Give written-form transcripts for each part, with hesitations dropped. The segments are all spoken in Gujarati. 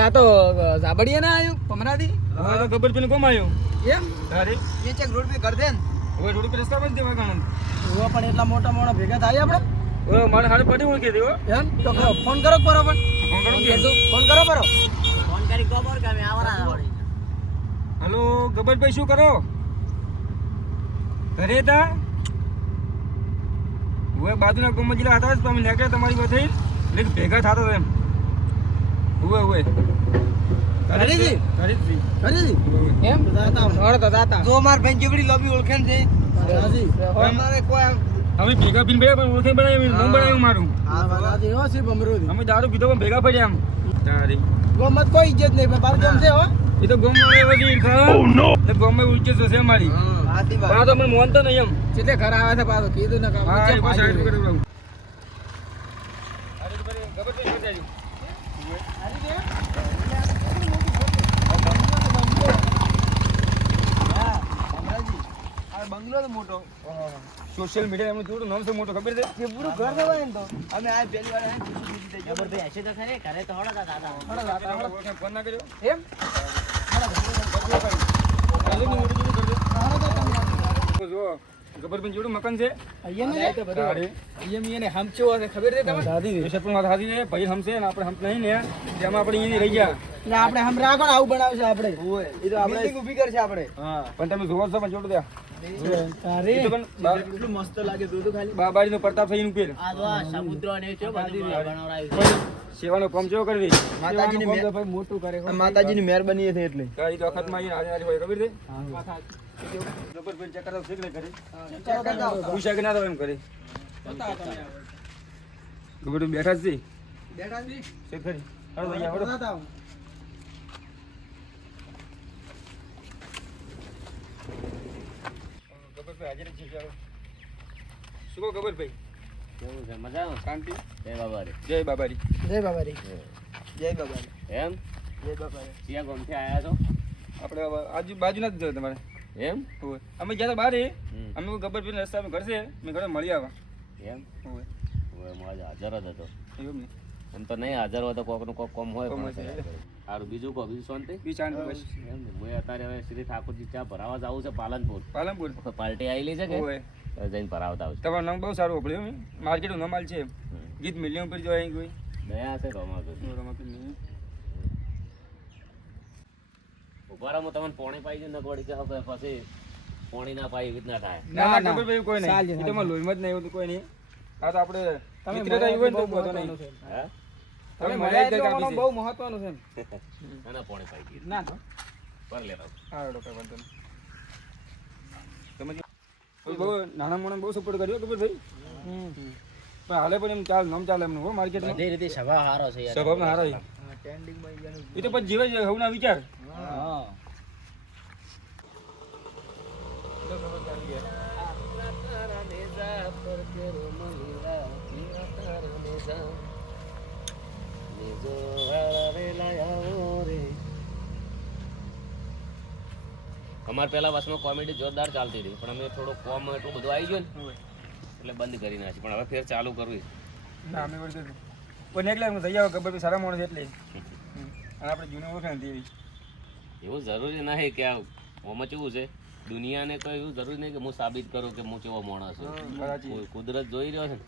આ તો ઝાબડિયા ના આવ્યું પમરાથી હા તો ગબર પીને કોમ આવ્યો એમ અરે એ ચેક રોડ પે કર દે ને હવે રોડ પર રસ્તા બંધ દેવા કાણ ઓ પણ એટલા મોટા મોટા ભેગા થાય આપણે ઓ મારે હાડે પડી ઓળખી દેવો એમ તો ફોન કરો પરો પણ ફોન કરો કે ફોન કરો પરો ફોન કરી ખબર કે અમે આવરા વળી હેલો ગબરભાઈ શું કરો ઘરે હતા ઓય બાજુના ગામમાં જિલ્લા હતા જ તમે નીકળ્યા તમારી બધી એટલે ભેગા થતા હતા એમ ઓય ઓય ઘરેથી? ઘરેથી એમ દાતા જો માર ભાઈ જેવડી લોબી ઓળખેન છે હાજી અમારે કોઈ અમે ભેગા પીને બે પણ ઓળખે બનાવી નામ બનાવ્યું મારું હા દાદી હો છે બમરોદી અમે દારૂ પીધો પણ ભેગા પડ્યા એમ તારી ગોમત કોઈ ઇજ્જત નહીં બાર ગામ છે હો એ તો ગામમાં એ બધી એટલે ગામમાં ઉચ્ચે છે અમારી હાથી પણ આ તો મને મોનતો નહીં એમ કેટલે ઘર આવે છે પાછો કીધું ને હા એ કામ બસ સાઈડ પર કરું અરે બરે ગબર પે છોડ દેજો બંગલો તો મોટો સોશિયલ મીડિયા એમનું થોડું નામ છે મોટો ખબર છે કે પૂરું ઘર દેવાય ને તો અમે આ પહેલી વાર ખબર ભાઈ હશે તો ખરે ઘરે તો હળો દાદા ફોન ના કર્યો એમ જો ગબરબેન જોડું મકાન છે અહીંયા ને તારે અહીંયા ને હમચો હશે ખબર છે તમને દાદી એ પણ વાત સાચી છે ભાઈ હમશે ને આપણે હમ નહીં ને તેમાં આપણે અહીંયા રહી ગયા એટલે આપણે હમ રાખો ને આવું બનાવશે આપણે એ તો આપણે ઊભી કરશે આપણે હા પણ તમે જોવો છો પણ જોડું તારે એ તો પણ કેટલું મસ્ત લાગે દૂધ ખાલી બાબાજી નો પ્રતાપ થઈને પેર આ જો આ સમુદ્ર ને છે બધું બનાવરાયું સેવાનો કામ કેવો કરવી માતાજીની સેવાનું કામ તો ભાઈ મોટું કરે માતાજીની મહેરબાની છે એટલે કઈ તો વખત માં આજે આજે હોય ખબર છે ગબરબેન ચક્કર તો શીખ લે કરે પૂછા કે ના તો એમ કરે ગબરબેન બેઠા જ છે બેઠા છી શેખ કરી હાલો ભૈયા હાલો બતાતા ગબરભાઈ હાજર છે ચાલો શું કહો ગબરભાઈ કેવું છે મજામાં શાંતિ જય બાબા રે જય બાબારી જય બાબારી જય બાબારી એમ જય બાબારી ક્યાં ગામથી આયા છો આપણે આજુ બાજુ ના જ જોઈએ તમારે એમ હોય અમે ગયા હતા બહાર અમે ગબરભાઈ રસ્તા ઘર છે મેં ઘરે મળી આવા એમ હોય હું આજે હાજર જ હતો એવું ને એમ તો નહીં હાજર હોય તો કોકનું કોક કોમ હોય કોમ પણ હોય છે. સારું બીજું કહો બીજું શાંતિ બી શાંતિ બસ એમ ને હું અત્યારે હવે શ્રી ઠાકોરજી ચા ભરાવા જવું છે પાલનપુર પાલનપુર પાર્ટી આવેલી છે કે હોય હવે જઈને ભરાવતા આવશે તમારું નામ બહુ સારું પડ્યું માર્કેટનું નામ હાલ છે ગીત મિલિયન પર જો અહીં કોઈ દયા છે રમા ઉભા હું તમને પોણી પાઈ દઉં નકવાડી કે હવે પછી પોણી ના પાઈ એવી રીતના થાય ના ના ગબરભાઈ કોઈ નહીં એ તો લોહીમાં જ નહીં એવું તો કોઈ નહીં આ તો આપણે મિત્રતા એવી હોય ને તો બધો નહીં હે તમે મજા જ કાપી બહુ મહત્વનું છે ના પોણી પાઈ ગઈ ના તો પર લેતા હા ડોક્ટર વાંધો નહીં તમે બહુ નાના મોણા બહુ સપોર્ટ કર્યો ગબરભાઈ પણ હાલે પણ એમ ચાલ નામ ચાલે એમનું હો માર્કેટમાં બધી રીતે સ્વભાવ સારો છે યાર સ્વભાવનો હારો છે એ તો પછી જીવે છે હવના વિચાર હા અમારે પેલા વર્ષમાં કોમેડી જોરદાર ચાલતી હતી પણ અમે થોડો કોમ એટલું બધું આવી ગયું ને એટલે બંધ કરી નાખી પણ હવે ફેર ચાલુ કરવી ના અમે વળતે પણ એટલે એમ થઈ આવે ગબરભાઈ સારા માણસ એટલે અને આપણે જૂની ઓળખાણ હતી એવું જરૂરી નહીં કે આ ઓમાં કેવું છે દુનિયાને કોઈ એવું જરૂરી નહીં કે હું સાબિત કરું કે હું કેવો માણસ છું કુદરત જોઈ રહ્યો છે ને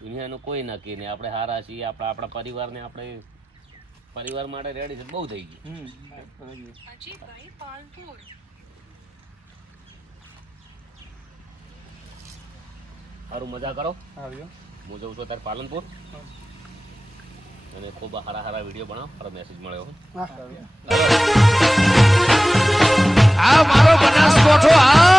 દુનિયાનું કોઈ નક્કી નહીં આપણે હારા છીએ આપણા પરિવારને આપણે પરિવાર માટે રેડી છે બહુ થઈ ગયું સારું મજા કરો આવ્યો હું જઉં છું અત્યારે પાલનપુર અને ખૂબ સારા સારા વિડીયો બનાવો સારો મેસેજ મળ્યો હા આ મારો બનાસકોઠો આ